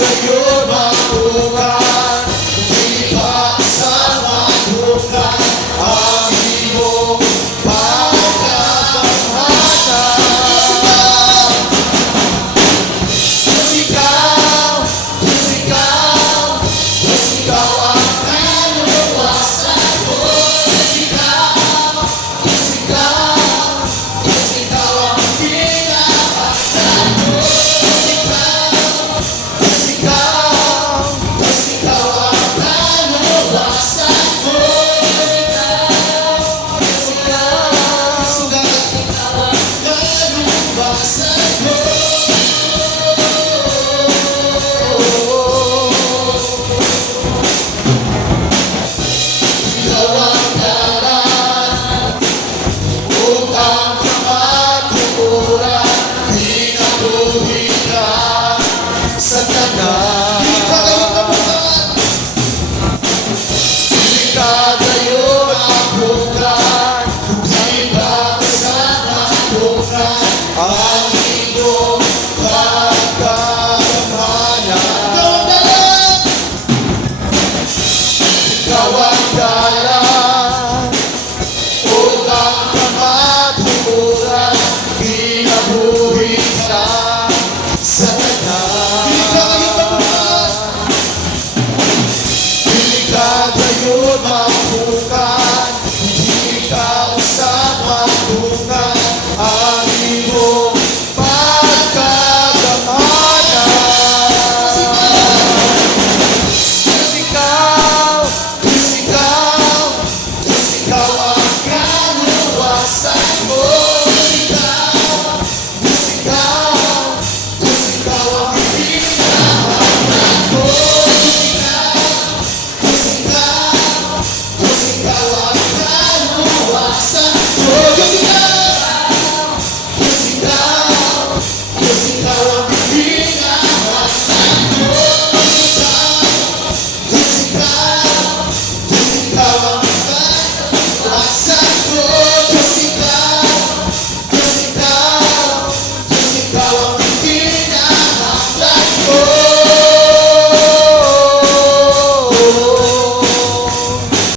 gayon mabukan, di pa sa mabukan ang iyong pagkakamahalan. Diyos ikaw, Diyos ikaw, Diyos ikaw ang kaluluwasan ko. Diyos ikaw, Diyos ikaw, Diyos ikaw ang pinapaktan ko. Diyos ikaw, Diyos ikaw, Diyos ikaw ang kaluluwasan ko. Diyos ikaw, Diyos ikaw, sugat ikaw ang kaluluwasan ko. Ikaw ang dalan upang makaturan, di natuloy ka sa tagal.